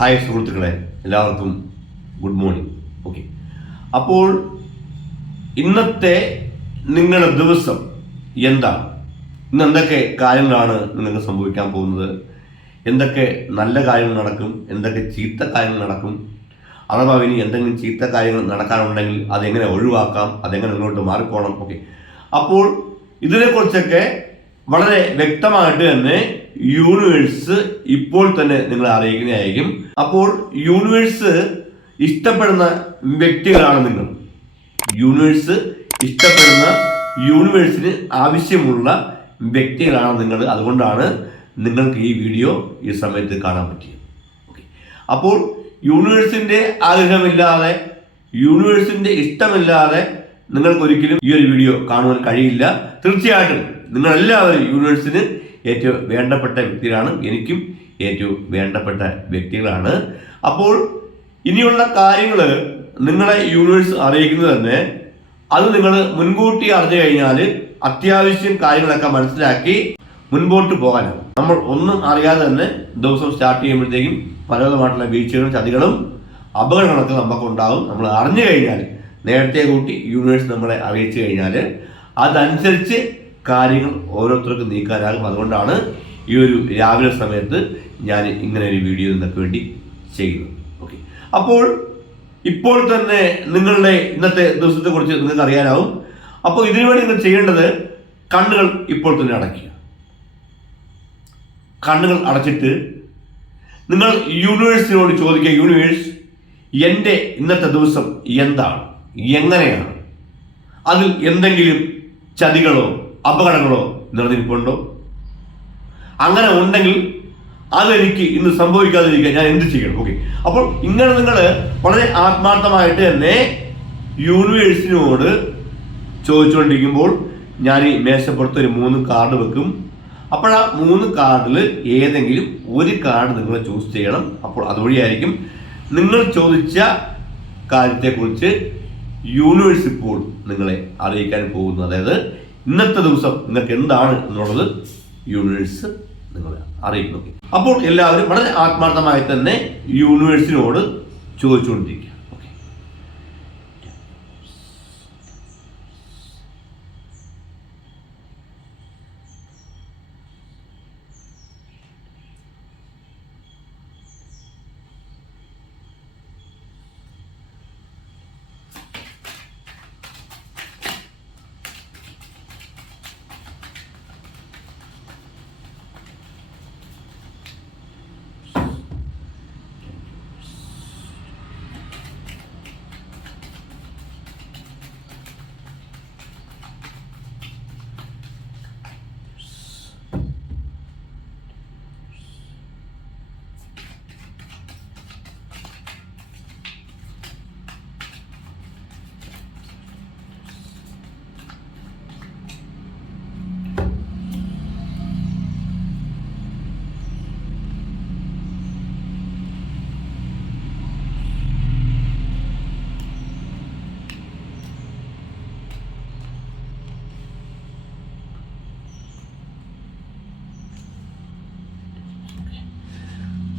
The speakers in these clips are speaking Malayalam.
ഹായ് സുഹൃത്തുക്കളെ എല്ലാവർക്കും ഗുഡ് മോർണിംഗ്. ഓക്കെ. അപ്പോൾ ഇന്നത്തെ നിങ്ങളുടെ ദിവസം എന്താണ്? ഇന്ന് എന്തൊക്കെ കാര്യങ്ങളാണ് നിങ്ങൾക്ക് സംഭവിക്കാൻ പോകുന്നത്? എന്തൊക്കെ നല്ല കാര്യങ്ങൾ നടക്കും? എന്തൊക്കെ ചീത്ത കാര്യങ്ങൾ നടക്കും? അഥവാ ഇനി എന്തെങ്കിലും ചീത്ത കാര്യങ്ങൾ നടക്കാനുണ്ടെങ്കിൽ അതെങ്ങനെ ഒഴിവാക്കാം? അതെങ്ങനെ മുന്നോട്ട് മാറിപ്പോകണം ഓക്കെ. അപ്പോൾ ഇതിനെക്കുറിച്ചൊക്കെ വളരെ വ്യക്തമായിട്ട് തന്നെ യൂണിവേഴ്സ് ഇപ്പോൾ തന്നെ നിങ്ങളെ അറിയിക്കുന്നതായിരിക്കും. അപ്പോൾ യൂണിവേഴ്സ് ഇഷ്ടപ്പെടുന്ന വ്യക്തികളാണ് നിങ്ങൾ. യൂണിവേഴ്സ് ഇഷ്ടപ്പെടുന്ന യൂണിവേഴ്സിന് ആവശ്യമുള്ള വ്യക്തികളാണ് നിങ്ങൾ. അതുകൊണ്ടാണ് നിങ്ങൾക്ക് ഈ വീഡിയോ ഈ സമയത്ത് കാണാൻ പറ്റിയത്. ഓക്കെ അപ്പോൾ യൂണിവേഴ്സിന്റെ ആഗ്രഹമില്ലാതെ യൂണിവേഴ്സിന്റെ ഇഷ്ടമില്ലാതെ നിങ്ങൾക്കൊരിക്കലും ഈ ഒരു വീഡിയോ കാണുവാൻ കഴിയില്ല. തീർച്ചയായിട്ടും നിങ്ങൾ എല്ലാവരും യൂണിവേഴ്സിന് ഏറ്റവും വേണ്ടപ്പെട്ട വ്യക്തികളാണ് എനിക്കും ഏറ്റവും വേണ്ടപ്പെട്ട വ്യക്തികളാണ്. അപ്പോൾ ഇനിയുള്ള കാര്യങ്ങൾ നിങ്ങളെ യൂണിവേഴ്സ് അറിയിക്കുന്നത് തന്നെ അത് നിങ്ങൾ മുൻകൂട്ടി അറിഞ്ഞു കഴിഞ്ഞാൽ അത്യാവശ്യം കാര്യങ്ങളൊക്കെ മനസ്സിലാക്കി മുൻപോട്ട് പോകാനാണ്. നമ്മൾ ഒന്നും അറിയാതെ തന്നെ ദിവസം സ്റ്റാർട്ട് ചെയ്യുമ്പോഴത്തേക്കും പലവിധമായിട്ടുള്ള വീഴ്ചകളും ചതികളും അപകടങ്ങളൊക്കെ നമുക്കുണ്ടാകും നമ്മൾ അറിഞ്ഞു കഴിഞ്ഞാൽ നേരത്തെ കൂട്ടി യൂണിവേഴ്സ് നമ്മളെ അറിയിച്ചു കഴിഞ്ഞാൽ അതനുസരിച്ച് കാര്യങ്ങൾ ഓരോരുത്തർക്കും നീക്കാനാകും. അതുകൊണ്ടാണ് ഈ ഒരു രാവിലെ സമയത്ത് ഞാൻ ഇങ്ങനെ ഒരു വീഡിയോ നിങ്ങൾക്ക് വേണ്ടി ചെയ്യുന്നത്. ഓക്കെ അപ്പോൾ ഇപ്പോൾ തന്നെ നിങ്ങളുടെ ഇന്നത്തെ ദിവസത്തെ കുറിച്ച് നിങ്ങൾക്ക് അറിയാനാവും. അപ്പോൾ ഇതിനു വേണ്ടി നിങ്ങൾ ചെയ്യേണ്ടത് കണ്ണുകൾ ഇപ്പോൾ തന്നെ അടയ്ക്കുക. കണ്ണുകൾ അടച്ചിട്ട് നിങ്ങൾ യൂണിവേഴ്സിനോട് ചോദിക്കുക യൂണിവേഴ്സ് എന്റെ ഇന്നത്തെ ദിവസം എന്താണ്? എങ്ങനെയാണ്? അതിൽ എന്തെങ്കിലും ചതികളോ അപകടങ്ങളോ നിലനിൽപ്പുണ്ടോ? അങ്ങനെ ഉണ്ടെങ്കിൽ അതെനിക്ക് ഇന്ന് സംഭവിക്കാതിരിക്കാൻ ഞാൻ എന്ത് ചെയ്യണം? ഓക്കെ അപ്പോൾ ഇങ്ങനെ നിങ്ങൾ വളരെ ആത്മാർത്ഥമായിട്ട് തന്നെ യൂണിവേഴ്സിനോട് ചോദിച്ചുകൊണ്ടിരിക്കുമ്പോൾ ഞാൻ ഈ മേശപ്പുറത്ത് ഒരു മൂന്ന് കാർഡ് വെക്കും. അപ്പോൾ ആ മൂന്ന് കാർഡിൽ ഏതെങ്കിലും ഒരു കാർഡ് നിങ്ങൾ ചൂസ് ചെയ്യണം. അപ്പോൾ അതുവഴിയായിരിക്കും നിങ്ങൾ ചോദിച്ച കാര്യത്തെക്കുറിച്ച് യൂണിവേഴ്സ് ഇപ്പോൾ നിങ്ങളെ അറിയിക്കാൻ പോകുന്നു അതായത് ഇന്നത്തെ ദിവസം നിങ്ങൾക്ക് എന്താണ് എന്നുള്ളത് യൂണിവേഴ്സ് നിങ്ങളെ അറിയിക്കുന്നു. അപ്പോൾ എല്ലാവരും വളരെ ആത്മാർത്ഥമായി തന്നെ യൂണിവേഴ്സിനോട് ചോദിച്ചുകൊണ്ടിരിക്കുക.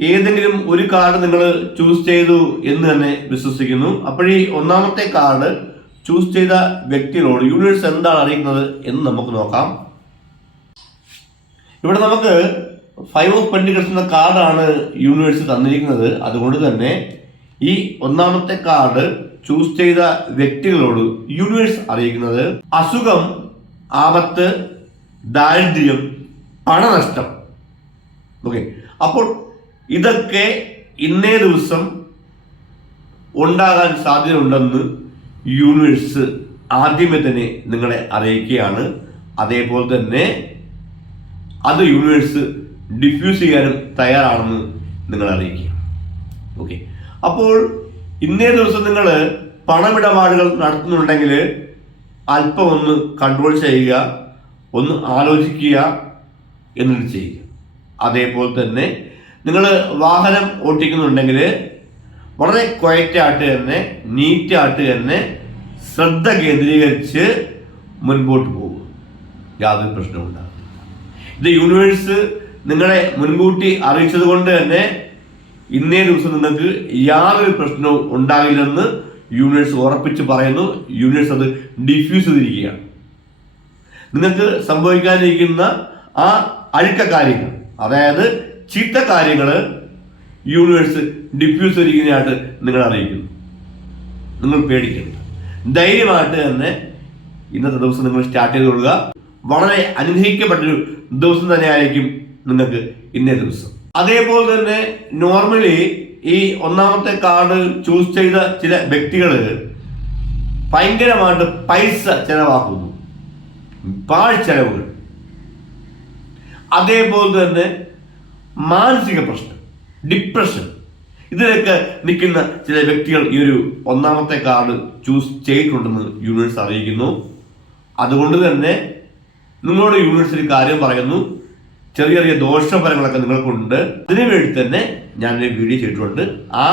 ഏതെങ്കിലും ഒരു കാർഡ് നിങ്ങൾ ചൂസ് ചെയ്തു എന്ന് തന്നെ വിശ്വസിക്കുന്നു. അപ്പോഴീ ഒന്നാമത്തെ കാർഡ് ചൂസ് ചെയ്ത വ്യക്തികളോട് യൂണിവേഴ്സ് എന്താണ് അറിയിക്കുന്നത് എന്ന് നമുക്ക് നോക്കാം. ഇവിടെ നമുക്ക് ഫൈവ് ഓഫ് പെന്റിക്കൽസ് എന്ന കാർഡാണ് യൂണിവേഴ്സ് തന്നിരിക്കുന്നത്. അതുകൊണ്ട് തന്നെ ഈ ഒന്നാമത്തെ കാർഡ് ചൂസ് ചെയ്ത വ്യക്തികളോട് യൂണിവേഴ്സ് അറിയിക്കുന്നത് അസുഖം ആപത്ത് ദാരിദ്ര്യം പണനഷ്ടം. ഓക്കെ അപ്പോൾ ഇതൊക്കെ ഇന്നേ ദിവസം ഉണ്ടാകാൻ സാധ്യതയുണ്ടെന്ന് യൂണിവേഴ്സ് ആദ്യമേ തന്നെ നിങ്ങളെ അറിയിക്കുകയാണ്. അതേപോലെ തന്നെ അത് യൂണിവേഴ്സ് ഡിഫ്യൂസ് ചെയ്യാനും തയ്യാറാണെന്ന് നിങ്ങൾ അറിയിക്കുക ഓക്കെ. അപ്പോൾ ഇന്നേ ദിവസം നിങ്ങൾ പണമിടപാടുകൾ നടത്തുന്നുണ്ടെങ്കിൽ അല്പം ഒന്ന് കൺട്രോൾ ചെയ്യുക ഒന്ന് ആലോചിക്കുക എന്നിട്ട് ചെയ്യുക. അതേപോലെ തന്നെ നിങ്ങൾ വാഹനം ഓട്ടിക്കുന്നുണ്ടെങ്കിൽ വളരെ ക്വയറ്റായിട്ട് തന്നെ നീറ്റായിട്ട് തന്നെ ശ്രദ്ധ കേന്ദ്രീകരിച്ച് മുൻപോട്ട് പോകും. യാതൊരു പ്രശ്നവും ഇത് യൂണിവേഴ്സ് നിങ്ങളെ മുൻകൂട്ടി അറിയിച്ചത് കൊണ്ട് തന്നെ ഇന്നേ ദിവസം നിങ്ങൾക്ക് യാതൊരു പ്രശ്നവും ഉണ്ടാകില്ലെന്ന് യൂണിവേഴ്സ് ഉറപ്പിച്ച് പറയുന്നു. യൂണിവേഴ്സ് അത് ഡിഫ്യൂസ് ചെയ്തിരിക്കുകയാണ്. നിങ്ങൾക്ക് സംഭവിക്കാനിരിക്കുന്ന ആ അഴുക്ക കാര്യങ്ങൾ അതായത് ചീത്ത കാര്യങ്ങൾ യൂണിവേഴ്സ് ഡിഫ്യൂസ് ഒരുക്കുന്നതായിട്ട് നിങ്ങൾ അറിയിക്കുന്നു. നിങ്ങൾ പേടിക്കണ്ട. ധൈര്യമായിട്ട് തന്നെ ഇന്നത്തെ ദിവസം നിങ്ങൾ സ്റ്റാർട്ട് ചെയ്ത് കൊള്ളുക വളരെ അനുഗ്രഹിക്കപ്പെട്ടൊരു ദിവസം തന്നെയായിരിക്കും നിങ്ങൾക്ക് ഇന്നേ ദിവസം. അതേപോലെ തന്നെ നോർമലി ഈ ഒന്നാമത്തെ കാർഡ് ചൂസ് ചെയ്ത ചില വ്യക്തികൾ ഭയങ്കരമായിട്ട് പൈസ ചെലവാക്കുന്നു. പാഴ് ചെലവുകൾ. അതേപോലെ തന്നെ മാനസിക പ്രശ്നം. ഡിപ്രഷൻ ഇതിലൊക്കെ നിൽക്കുന്ന ചില വ്യക്തികൾ ഈ ഒരു ഒന്നാമത്തെ കാർഡ് ചൂസ് ചെയ്തിട്ടുണ്ടെന്ന് യൂണിവേഴ്സ് അറിയിക്കുന്നു. അതുകൊണ്ട് തന്നെ നിങ്ങളുടെ യൂണിവേഴ്സ് ഒരു കാര്യം പറയുന്നു. ചെറിയ ചെറിയ ദോഷഫലങ്ങളൊക്കെ നിങ്ങൾക്കുണ്ട്. അതിനു വേണ്ടി തന്നെ ഞാനൊരു വീഡിയോ ചെയ്തിട്ടുണ്ട്. ആ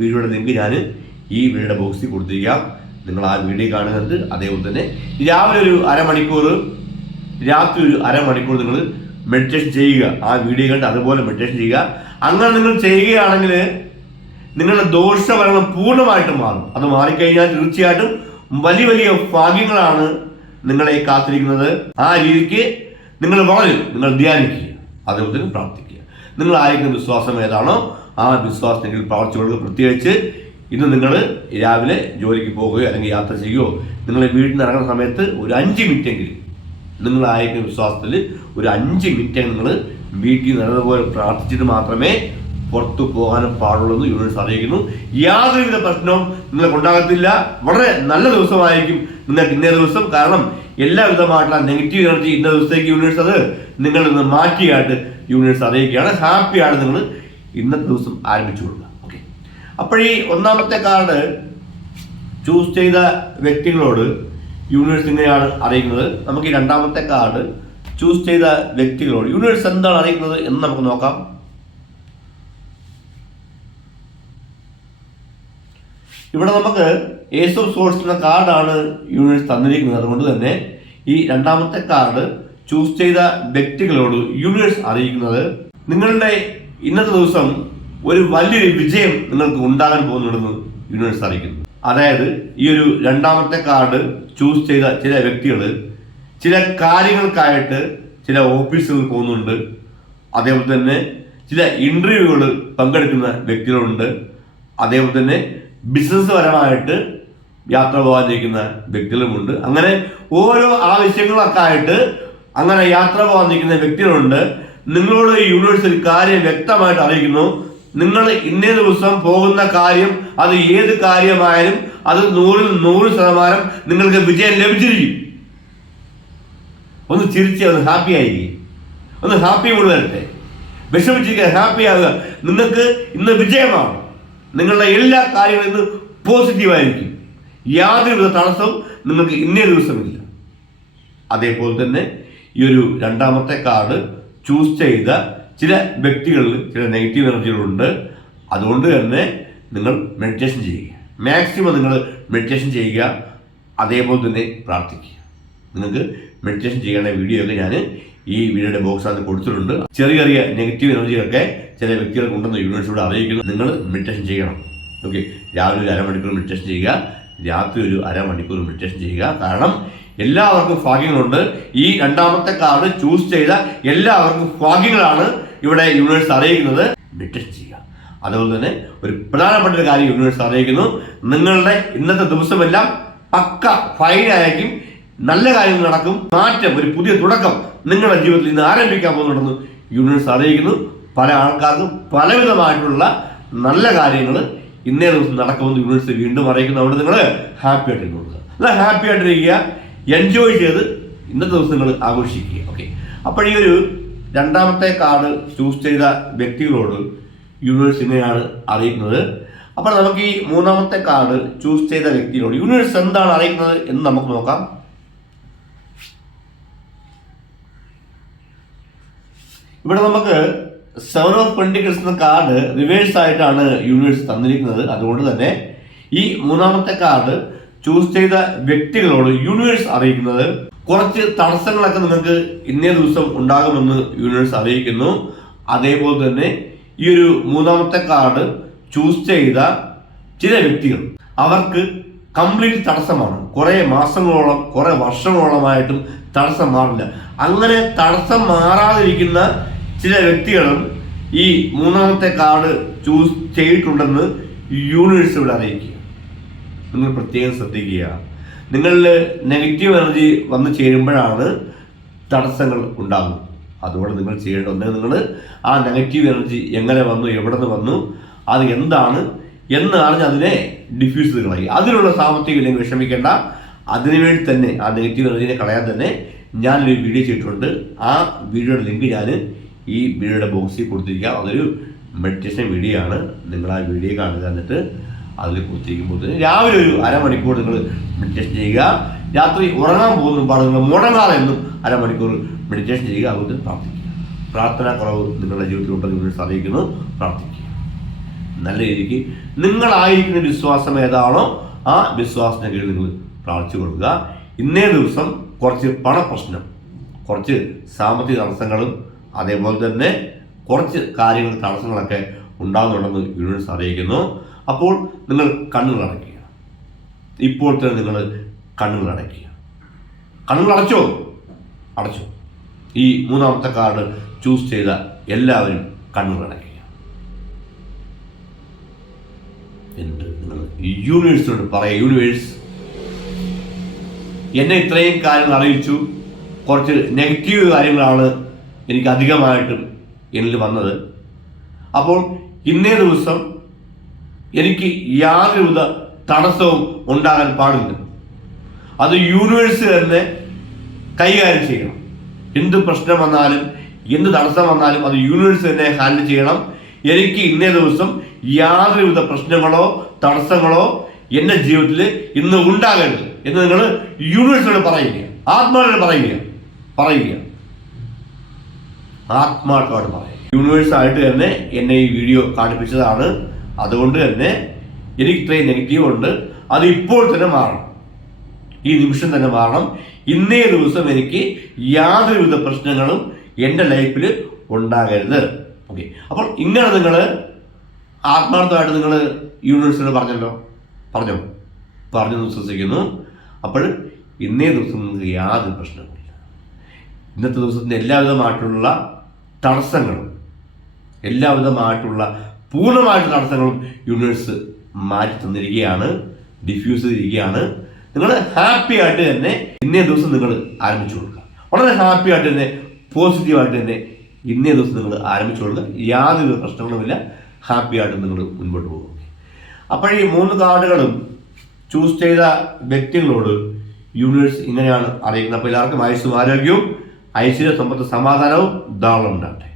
വീഡിയോയുടെ ലിങ്ക് ഞാൻ ഈ വീഡിയോയുടെ ബോക്സിൽ കൊടുത്തിരിക്കാം. നിങ്ങൾ ആ വീഡിയോ കാണുന്നുണ്ട് അതേപോലെ തന്നെ രാവിലെ ഒരു അരമണിക്കൂർ രാത്രി ഒരു അരമണിക്കൂർ നിങ്ങൾ മെഡിറ്റേഷൻ ചെയ്യുക. ആ വീഡിയോ കണ്ട് അതുപോലെ മെഡിറ്റേഷൻ ചെയ്യുക. അങ്ങനെ നിങ്ങൾ ചെയ്യുകയാണെങ്കിൽ നിങ്ങളുടെ ദോഷഫലങ്ങൾ പൂർണമായിട്ട് മാറും. അത് മാറിക്കഴിഞ്ഞാൽ തീർച്ചയായിട്ടും വലിയ വലിയ ഭാഗ്യങ്ങളാണ് നിങ്ങളെ കാത്തിരിക്കുന്നത്. ആ രീതിക്ക് നിങ്ങൾ വളരും. നിങ്ങൾ ധ്യാനിക്കുക. അതേപോലെ പ്രാർത്ഥിക്കുക. നിങ്ങൾ ആയിരിക്കുന്ന വിശ്വാസം ഏതാണോ ആ വിശ്വാസത്തിൽ പ്രവർത്തിച്ചു കൊടുക്കുക പ്രത്യേകിച്ച് ഇന്ന് നിങ്ങൾ രാവിലെ ജോലിക്ക് പോകുകയോ അല്ലെങ്കിൽ യാത്ര ചെയ്യുകയോ നിങ്ങൾ വീട്ടിൽ നിന്ന് ഇറങ്ങുന്ന സമയത്ത് ഒരു അഞ്ച് മിനിറ്റെങ്കിലും നിങ്ങളായിരിക്കുന്ന വിശ്വാസത്തിൽ ഒരു അഞ്ച് മിനിറ്റ് നിങ്ങൾ വീട്ടിൽ നല്ലതുപോലെ പ്രാർത്ഥിച്ചിട്ട് മാത്രമേ പുറത്തു പോകാനും പാടുള്ളൂ എന്ന് യൂണിവേഴ്സ് അറിയിക്കുന്നു. യാതൊരുവിധ പ്രശ്നവും നിങ്ങൾക്ക് ഉണ്ടാകത്തില്ല വളരെ നല്ല ദിവസമായിരിക്കും നിങ്ങൾക്ക് ഇന്നേ ദിവസം. കാരണം എല്ലാവിധമായിട്ടുള്ള നെഗറ്റീവ് എനർജി ഇന്ന ദിവസത്തേക്ക് യൂണിവേഴ്സ് അത് നിങ്ങൾ ഇന്ന് മാറ്റിയായിട്ട് യൂണിവേഴ്സ് അറിയിക്കുകയാണ്. ഹാപ്പിയാണ് നിങ്ങൾ ഇന്നത്തെ ദിവസം ആരംഭിച്ചു കൊടുക്കുക. ഓക്കെ അപ്പോഴീ ഒന്നാമത്തെ കാർഡ് ചൂസ് ചെയ്ത വ്യക്തികളോട് യൂണിവേഴ്സ് ഇങ്ങനെയാണ് അറിയുന്നത് നമുക്ക് ഈ രണ്ടാമത്തെ കാർഡ് ചൂസ് ചെയ്ത വ്യക്തികളോട് യൂണിവേഴ്സ് എന്താണ് അറിയുന്നത് എന്ന് നമുക്ക് നോക്കാം. ഇവിടെ നമുക്ക് ഏസ് സോഴ്സ് എന്ന കാർഡാണ് യൂണിവേഴ്സ് തന്നിരിക്കുന്നത്. അതുകൊണ്ട് തന്നെ ഈ രണ്ടാമത്തെ കാർഡ് ചൂസ് ചെയ്ത വ്യക്തികളോട് യൂണിവേഴ്സ് അറിയിക്കുന്നത്. നിങ്ങളുടെ ഇന്നത്തെ ദിവസം ഒരു വലിയൊരു വിജയം നിങ്ങൾക്ക് ഉണ്ടാകാൻ പോകുന്നുണ്ടെന്ന് യൂണിവേഴ്സ് അറിയിക്കുന്നു. അതായത് ഈ ഒരു രണ്ടാമത്തെ കാർഡ് ചൂസ് ചെയ്ത ചില വ്യക്തികൾ ചില കാര്യങ്ങൾക്കായിട്ട് ചില ഓഫീസുകൾ പോകുന്നുണ്ട്. അതേപോലെ തന്നെ ചില ഇന്റർവ്യൂകൾ പങ്കെടുക്കുന്ന വ്യക്തികളുണ്ട്. അതേപോലെ തന്നെ ബിസിനസ് പരമായിട്ട് യാത്ര പോകാനിരിക്കുന്ന വ്യക്തികളുമുണ്ട്. അങ്ങനെ ഓരോ ആവശ്യങ്ങളൊക്കെ ആയിട്ട് അങ്ങനെ യാത്ര പോകാൻ നിൽക്കുന്ന വ്യക്തികളുണ്ട്. നിങ്ങളോട് ഈ യൂണിവേഴ്സ് കാര്യം വ്യക്തമായിട്ട് അറിയിക്കുന്നു. നിങ്ങൾ ഇന്നേ ദിവസം പോകുന്ന കാര്യം അത് ഏത് കാര്യമായാലും അത് നൂറിൽ നൂറ് ശതമാനം നിങ്ങൾക്ക് വിജയം ലഭിച്ചിരിക്കും. ഒന്ന് ചിരിച്ച് ഒന്ന് ഹാപ്പി ആയിരിക്കും. ഒന്ന് ഹാപ്പി കൊണ്ട് വരട്ടെ. വിഷമിച്ചിരിക്കുക ഹാപ്പി ആവുക. നിങ്ങൾക്ക് ഇന്ന് വിജയമാണ്. നിങ്ങളുടെ എല്ലാ കാര്യങ്ങളും ഇന്ന് പോസിറ്റീവായിരിക്കും യാതൊരുവിധ തടസ്സവും നിങ്ങൾക്ക് ഇന്നേ ദിവസമില്ല. അതേപോലെ തന്നെ ഈ ഒരു രണ്ടാമത്തെ കാർഡ് ചൂസ് ചെയ്ത ചില വ്യക്തികളിൽ ചില നെഗറ്റീവ് എനർജികളുണ്ട്. അതുകൊണ്ട് തന്നെ നിങ്ങൾ മെഡിറ്റേഷൻ ചെയ്യുക. മാക്സിമം നിങ്ങൾ മെഡിറ്റേഷൻ ചെയ്യുക. അതേപോലെ തന്നെ പ്രാർത്ഥിക്കുക. നിങ്ങൾക്ക് മെഡിറ്റേഷൻ ചെയ്യേണ്ട വീഡിയോ ഒക്കെ ഞാൻ ഈ വീഡിയോയുടെ ബോക്സിനകത്ത് കൊടുത്തിട്ടുണ്ട്. ചെറിയ ചെറിയ നെഗറ്റീവ് എനർജികളൊക്കെ ചില വ്യക്തികൾക്ക് ഉണ്ടെന്ന് യൂണിവേഴ്സിലൂടെ അറിയിക്കുന്നു. നിങ്ങൾ മെഡിറ്റേഷൻ ചെയ്യണം. ഓക്കെ രാവിലെ ഒരു അരമണിക്കൂർ മെഡിറ്റേഷൻ ചെയ്യുക. രാത്രി ഒരു അരമണിക്കൂർ മെഡിറ്റേഷൻ ചെയ്യുക. കാരണം എല്ലാവർക്കും ഭാഗ്യങ്ങളുണ്ട്. ഈ രണ്ടാമത്തെ കാർഡ് ചൂസ് ചെയ്ത എല്ലാവർക്കും ഭാഗ്യങ്ങളാണ്. ഇവിടെ യൂണിവേഴ്സ് അറിയിക്കുന്നത് ഡിറ്റക്ട് ചെയ്യുക അതുപോലെ തന്നെ ഒരു പ്രധാനപ്പെട്ട ഒരു കാര്യം യൂണിവേഴ്സ് അറിയിക്കുന്നു. നിങ്ങളുടെ ഇന്നത്തെ ദിവസമെല്ലാം പക്ക ഫൈനായിരിക്കും നല്ല കാര്യങ്ങൾ നടക്കും. മാറ്റം ഒരു പുതിയ തുടക്കം നിങ്ങളുടെ ജീവിതത്തിൽ ഇന്ന് ആരംഭിക്കാൻ പോകുന്നുണ്ടെന്ന് യൂണിവേഴ്സ് അറിയിക്കുന്നു. പല ആൾക്കാർക്കും പലവിധമായിട്ടുള്ള നല്ല കാര്യങ്ങൾ ഇന്നേ ദിവസം നടക്കുമെന്ന് യൂണിവേഴ്സ് വീണ്ടും അറിയിക്കുന്നു. അതുകൊണ്ട് നിങ്ങൾ ഹാപ്പി ആയിട്ട് കൊടുക്കുക അല്ല ഹാപ്പി ആയിട്ടിരിക്കുക. എൻജോയ് ചെയ്ത് ഇന്നത്തെ ദിവസം നിങ്ങൾ ആഘോഷിക്കുക. ഓക്കെ അപ്പോൾ ഈ ഒരു രണ്ടാമത്തെ കാർഡ് ചൂസ് ചെയ്ത വ്യക്തികളോട് യൂണിവേഴ്സ് ഇങ്ങനെയാണ് അറിയിക്കുന്നത്. അപ്പോൾ നമുക്ക് ഈ മൂന്നാമത്തെ കാർഡ് ചൂസ് ചെയ്ത വ്യക്തികളോട് യൂണിവേഴ്സ് എന്താണ് അറിയിക്കുന്നത് എന്ന് നമുക്ക് നോക്കാം. ഇവിടെ നമുക്ക് സെവൻ ഓഫ് പെൻഡിക്കിൾസ് എന്ന കാർഡ് റിവേഴ്സ് ആയിട്ടാണ് യൂണിവേഴ്സ് തന്നിരിക്കുന്നത്. അതുകൊണ്ട് തന്നെ ഈ മൂന്നാമത്തെ കാർഡ് ചൂസ് ചെയ്ത വ്യക്തികളോട് യൂണിവേഴ്സ് അറിയിക്കുന്നത്. കുറച്ച് തടസ്സങ്ങളൊക്കെ നിങ്ങൾക്ക് ഇന്നേ ദിവസം ഉണ്ടാകുമെന്ന് യൂണിവേഴ്സ് അറിയിക്കുന്നു. അതേപോലെ തന്നെ ഈ ഒരു മൂന്നാമത്തെ കാർഡ് ചൂസ് ചെയ്ത ചില വ്യക്തികൾ അവർക്ക് കംപ്ലീറ്റ് തടസ്സമാണ്. കുറേ മാസങ്ങളോളം കുറേ വർഷങ്ങളോളമായിട്ടും തടസ്സം മാറില്ല. അങ്ങനെ തടസ്സം മാറാതിരിക്കുന്ന ചില വ്യക്തികളും ഈ മൂന്നാമത്തെ കാർഡ് ചൂസ് ചെയ്തിട്ടുണ്ടെന്ന് യൂണിവേഴ്സ് ഇവിടെ അറിയിക്കുക. നിങ്ങൾ പ്രത്യേകം ശ്രദ്ധിക്കുക. നിങ്ങളിൽ നെഗറ്റീവ് എനർജി വന്നു ചേരുമ്പോഴാണ് തടസ്സങ്ങൾ ഉണ്ടാകും അതുകൊണ്ട് നിങ്ങൾ ചെയ്യേണ്ട ഒന്ന് നിങ്ങൾ ആ നെഗറ്റീവ് എനർജി എങ്ങനെ വന്നു എവിടെ നിന്ന് വന്നു അത് എന്താണ് എന്ന് അറിഞ്ഞ് അതിനെ ഡിഫ്യൂസ് ചെയ്ത് അതിനുള്ള സാമ്പത്തികം ഇല്ലെങ്കിൽ വിഷമിക്കേണ്ട. അതിനുവേണ്ടി തന്നെ ആ നെഗറ്റീവ് എനർജിനെ കളയാൻ തന്നെ ഞാനൊരു വീഡിയോ ചെയ്തിട്ടുണ്ട്. ആ വീഡിയോയുടെ ലിങ്ക് ഞാൻ ഈ വീഡിയോയുടെ ബോക്സിൽ കൊടുത്തിരിക്കുക. അതൊരു മെഡിറ്റേഷൻ വീഡിയോ ആണ്. നിങ്ങൾ ആ വീഡിയോ കാണുക എന്നിട്ട് അതിൽ കൊടുത്തിരിക്കുമ്പോൾ രാവിലെ ഒരു അരമണിക്കൂർ നിങ്ങൾ മെഡിറ്റേഷൻ ചെയ്യുക. രാത്രി ഉറങ്ങാൻ പോകുന്ന പാട് നിങ്ങൾ മുടങ്ങാതെ അരമണിക്കൂർ മെഡിറ്റേഷൻ ചെയ്യുക. അതുകൊണ്ട് പ്രാർത്ഥിക്കുക. പ്രാർത്ഥനാ കുറവ് നിങ്ങളുടെ ജീവിതത്തിലുണ്ടെന്ന് നിങ്ങൾ അറിയിക്കുന്നു. പ്രാർത്ഥിക്കുക. നല്ല രീതിക്ക് നിങ്ങളായിരിക്കുന്ന വിശ്വാസം ഏതാണോ ആ വിശ്വാസത്തിന് കീഴിൽ നിങ്ങൾ പ്രാർത്ഥിച്ചു കൊടുക്കുക. ഇന്നേ ദിവസം കുറച്ച് പണപ്രശ്നം കുറച്ച് സാമ്പത്തിക തടസ്സങ്ങളും അതേപോലെ തന്നെ കുറച്ച് കാര്യങ്ങൾ തടസ്സങ്ങളൊക്കെ ഉണ്ടാകുന്നുണ്ടെന്ന് യൂണിവേഴ്സ് അറിയിക്കുന്നു. അപ്പോൾ നിങ്ങൾ കണ്ണുകൾ അടയ്ക്കുക. ഇപ്പോൾ തന്നെ നിങ്ങൾ കണ്ണുകൾ അടയ്ക്കുക. കണ്ണുകൾ അടച്ചോ? അടച്ചു. ഈ മൂന്നാമത്തെ കാർഡ് ചൂസ് ചെയ്ത എല്ലാവരും കണ്ണുകൾ അടയ്ക്കുക. എന്നിട്ട് നിങ്ങൾ യൂണിവേഴ്സിനോട് പറയുക യൂണിവേഴ്സ് എന്നെ ഇത്രയും കാര്യങ്ങൾ അറിയിച്ചു. കുറച്ച് നെഗറ്റീവ് കാര്യങ്ങളാണ് എനിക്ക് അധികമായിട്ടും എന്നിൽ വന്നത്. അപ്പോൾ ഇന്നേ ദിവസം എനിക്ക് യാതൊരുവിധ തടസ്സവും ഉണ്ടാകാൻ പാടില്ല. അത് യൂണിവേഴ്സ് തന്നെ കൈകാര്യം ചെയ്യണം. എന്ത് പ്രശ്നം വന്നാലും എന്ത് തടസ്സം വന്നാലും അത് യൂണിവേഴ്സ് തന്നെ ഹാൻഡിൽ ചെയ്യണം. എനിക്ക് ഇന്നേ ദിവസം യാതൊരുവിധ പ്രശ്നങ്ങളോ തടസ്സങ്ങളോ എന്റെ ജീവിതത്തിൽ ഇന്ന് ഉണ്ടാകരുത് എന്ന് നിങ്ങൾ യൂണിവേഴ്സിനോട് പറയുക. ആത്മാവിനോട് പറയുക. പറയുക. ആത്മാർത്ഥമായിട്ട് പറയുക. യൂണിവേഴ്സ് ആയിട്ട് തന്നെ എന്നെ ഈ വീഡിയോ കാണിപ്പിച്ചതാണ്. അതുകൊണ്ട് തന്നെ എനിക്ക് ഇത്രയും നെഗറ്റീവ് ഉണ്ട്. അത് ഇപ്പോൾ തന്നെ മാറണം. ഈ നിമിഷം തന്നെ മാറണം. ഇന്നേ ദിവസം എനിക്ക് യാതൊരുവിധ പ്രശ്നങ്ങളും എന്റെ ലൈഫിൽ ഉണ്ടാകരുത്. ഓക്കെ അപ്പോൾ ഇങ്ങനെ നിങ്ങൾ ആത്മാർത്ഥമായിട്ട് നിങ്ങൾ യൂണിവേഴ്സിനോട് പറഞ്ഞല്ലോ? പറഞ്ഞോ? പറഞ്ഞു വിശ്വസിക്കുന്നു. അപ്പോൾ ഇന്നേ ദിവസം നിങ്ങൾക്ക് യാതൊരു പ്രശ്നവുമില്ല ഇന്നത്തെ ദിവസത്തിന്റെ എല്ലാവിധമായിട്ടുള്ള തടസ്സങ്ങളും എല്ലാവിധമായിട്ടുള്ള പൂർണമായിട്ടുള്ള തടസ്സങ്ങളും യൂണിവേഴ്സ് മാറ്റി തന്നിരിക്കുകയാണ് ഡിഫ്യൂസ് ചെയ്തിരിക്കുകയാണ്. നിങ്ങൾ ഹാപ്പി ആയിട്ട് തന്നെ ഇന്നേ ദിവസം നിങ്ങൾ ആരംഭിച്ചു കൊടുക്കുക. വളരെ ഹാപ്പി ആയിട്ട് തന്നെ പോസിറ്റീവായിട്ട് തന്നെ ഇന്നേ ദിവസം നിങ്ങൾ ആരംഭിച്ചു കൊടുക്കുക. യാതൊരു പ്രശ്നങ്ങളുമില്ല. ഹാപ്പി ആയിട്ട് നിങ്ങൾ മുൻപോട്ട് പോകും. അപ്പോൾ ഈ മൂന്ന് കാർഡുകളും ചൂസ് ചെയ്ത വ്യക്തികളോട് യൂണിവേഴ്സ് ഇങ്ങനെയാണ് അറിയുന്നത്. അപ്പോൾ എല്ലാവർക്കും ആയുസ്സും ആരോഗ്യവും ഐശ്വര്യ സമ്പത്ത് സമാധാനവും ധാരാളം ഉണ്ടാകട്ടെ.